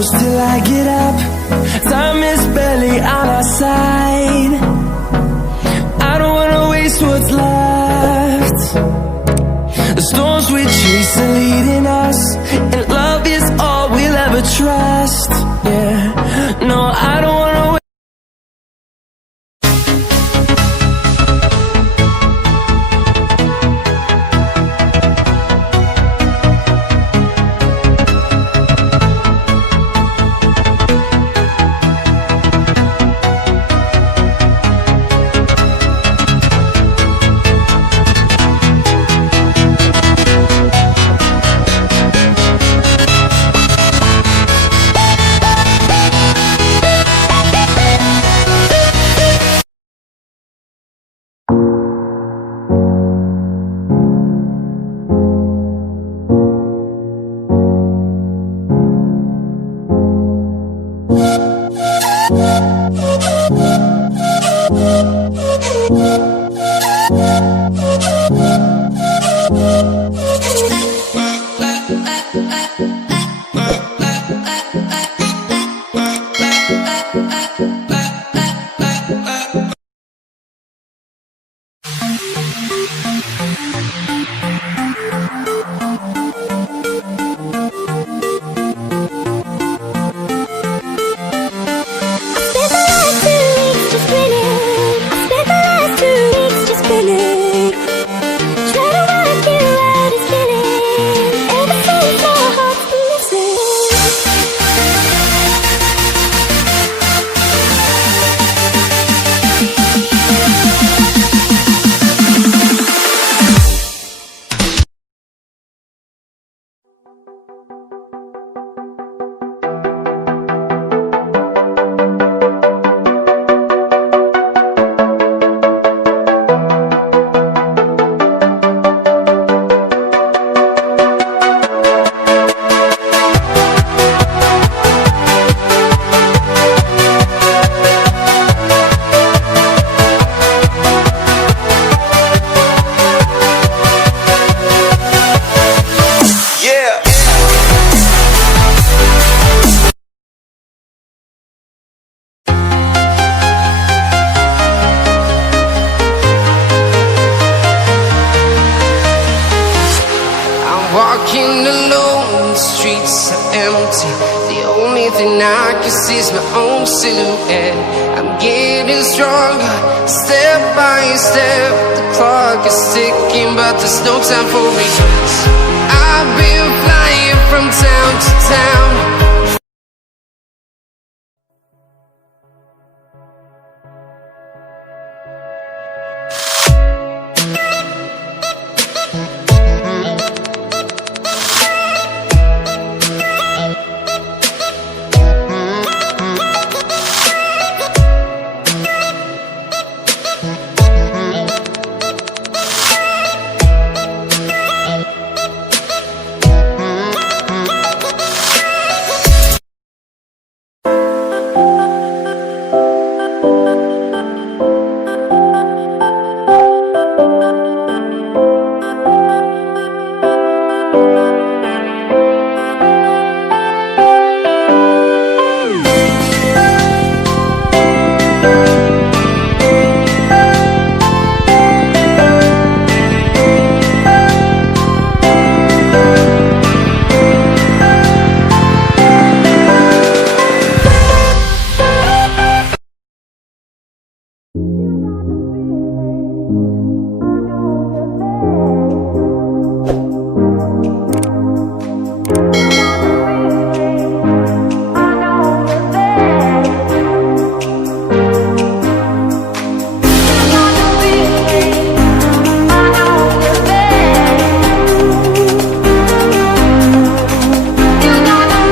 close till I get up. Time is barely on our side. I don't wanna waste what's left. The storms we chase are leading us, and love is all we'll ever trust. Yeah, no, I don't wanna wait. Walking alone, the streets are empty. The only thing I can see is my own silhouette. I'm getting stronger, step by step. The clock is ticking, but there's no time for regrets. I've been flying from town to town,